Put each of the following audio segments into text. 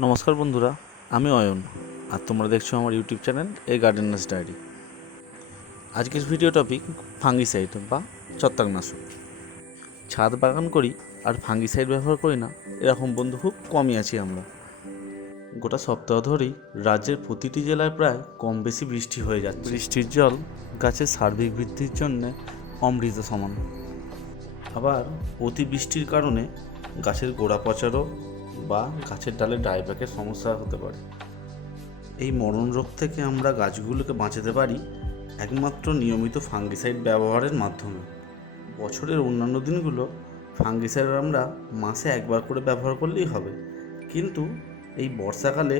নমস্কার বন্ধুরা, আমি অয়ন আর তোমরা দেখছো আমার ইউটিউব চ্যানেল এ গার্ডেনার্স ডায়েরি। আজকের ভিডিও টপিক ফাঙ্গিসাইড বা ছত্রাকনাশক। ছাদ বাগান করি আর ফাঙ্গিসাইড ব্যবহার করি না এরকম বন্ধু খুব কমই আছি আমরা। গোটা সপ্তাহ ধরেই রাজ্যের প্রতিটি জেলায় প্রায় কম বেশি বৃষ্টি হয়ে যাচ্ছে। বৃষ্টির জল গাছের সার্বিক বৃদ্ধির জন্যে অমৃত সমান। আবার অতিবৃষ্টির কারণে গাছের গোড়া পচারও বা গাছের ডালে ডাইব্যাকের সমস্যা হতে পারে। এই মরণ রোগ থেকে আমরা গাছগুলোকে বাঁচাতে পারি একমাত্র নিয়মিত ফাঙ্গিসাইড ব্যবহারের মাধ্যমে। বছরের অন্যান্য দিনগুলো ফাঙ্গিসাইড আমরা মাসে একবার করে ব্যবহার করলেই হবে, কিন্তু এই বর্ষাকালে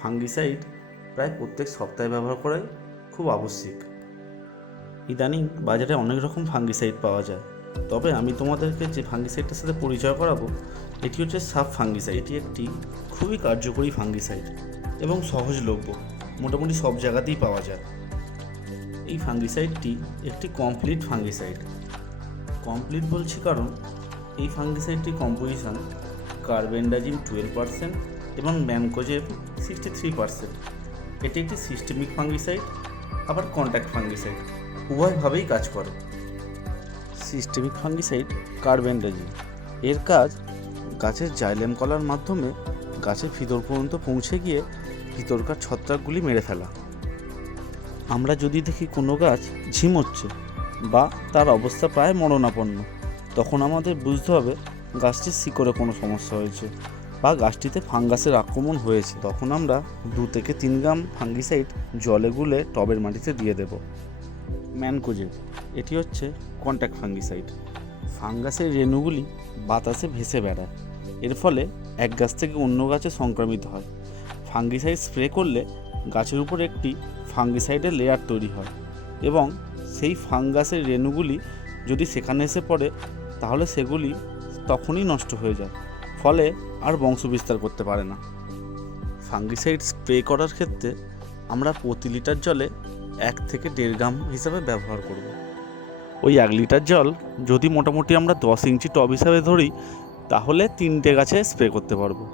ফাঙ্গিসাইড প্রায় প্রত্যেক সপ্তাহে ব্যবহার করাই খুব আবশ্যিক। ইদানিং বাজারে অনেক রকম ফাঙ্গিসাইড পাওয়া যায়, তবে আমি তোমাদেরকে যে ফাঙ্গিসাইডটার সাথে পরিচয় করাবো এটি হচ্ছে সাব ফাঙ্গিসাইড। এটি একটি খুবই কার্যকরী ফাঙ্গিসাইড এবং সহজলভ্য, মোটামুটি সব জায়গাতেই পাওয়া যায়। এই ফাঙ্গিসাইডটি একটি কমপ্লিট ফাঙ্গিসাইড। কমপ্লিট বলছি কারণ এই ফাঙ্গিসাইডটির কম্পোজিশন কার্বেন্ডাজিম 12% এবং ম্যানকোজেব 63%। এটি একটি সিস্টেমিক ফাঙ্গিসাইড, আবার কন্ট্যাক্ট ফাঙ্গিসাইড, উভয়ভাবেই কাজ করে। সিস্টেমিক ফাঙ্গিসাইড কার্বেন্ডাজিম, এর কাজ গাছের জাইলেম কলার মাধ্যমে গাছের ভিতর পর্যন্ত পৌঁছে গিয়ে ভিতরকার ছত্রাকগুলি মেরে ফেলা। আমরা যদি দেখি কোনো গাছ ঝিমোচ্ছে বা তার অবস্থা প্রায় মরণাপন্ন, তখন আমাদের বুঝতে হবে গাছটির শিকড়ে কোনো সমস্যা হয়েছে বা গাছটিতে ফাঙ্গাসের আক্রমণ হয়েছে। তখন আমরা 2 থেকে 3 গ্রাম ফাঙ্গিসাইড জলে গুলে টবের মাটিতে দিয়ে দেব। ম্যানকোজেব, এটি হচ্ছে কন্ট্যাক্ট ফাঙ্গিসাইড। ফাঙ্গাসের রেণুগুলি বাতাসে ভেসে বেড়ায়, এর ফলে এক গাছ থেকে অন্য গাছে সংক্রামিত হয়। ফাঙ্গিসাইড স্প্রে করলে গাছের উপর একটি ফাঙ্গিসাইডের লেয়ার তৈরি হয় এবং সেই ফাঙ্গাসের রেণুগুলি যদি সেখানে এসে পড়ে তাহলে সেগুলি তখনই নষ্ট হয়ে যায়, ফলে আর বংশবিস্তার করতে পারে না। ফাঙ্গিসাইড স্প্রে করার ক্ষেত্রে আমরা প্রতি লিটার জলে 1 থেকে 1.5 গ্রাম হিসাবে ব্যবহার করব। ওই 1 লিটার জল যদি মোটামুটি আমরা 10 ইঞ্চি টব হিসাবে ধরি তাহলে 3টে গাছে স্প্রে করতে পারবো,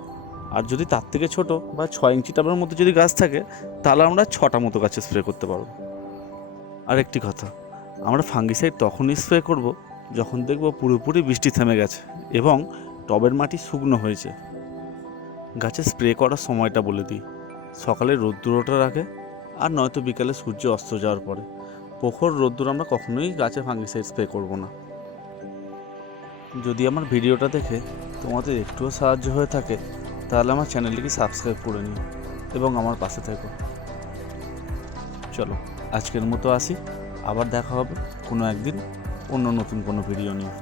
আর যদি তার থেকে ছোট বা 6 ইঞ্চি টবের মতো যদি গাছ থাকে তাহলে আমরা 6টা মতো গাছে স্প্রে করতে পারবো। আর একটি কথা, আমরা ফাঙ্গিসাইড তখনই স্প্রে করব যখন দেখব পুরোপুরি বৃষ্টি থেমে গেছে এবং টবের মাটি শুকনো হয়েছে। গাছে স্প্রে করার সময়টা বলে দিই, সকালে রোদ্দুর ওঠার আগে আর নয়তো বিকালে সূর্য অস্ত যাওয়ার পরে। প্রখর রোদ্দুর আমরা কখনোই গাছে ফাঙ্গিসাইড স্প্রে করব না। যদি আমার ভিডিওটা দেখে তোমাদের একটুও সাহায্য হয়ে থাকে তাহলে আমার চ্যানেলটিকে সাবস্ক্রাইব করে নিও এবং আমার পাশে থেকো। চলো আজকের মতো আসি, আবার দেখা হবে কোনো একদিন অন্য নতুন কোনো ভিডিও নিয়ে।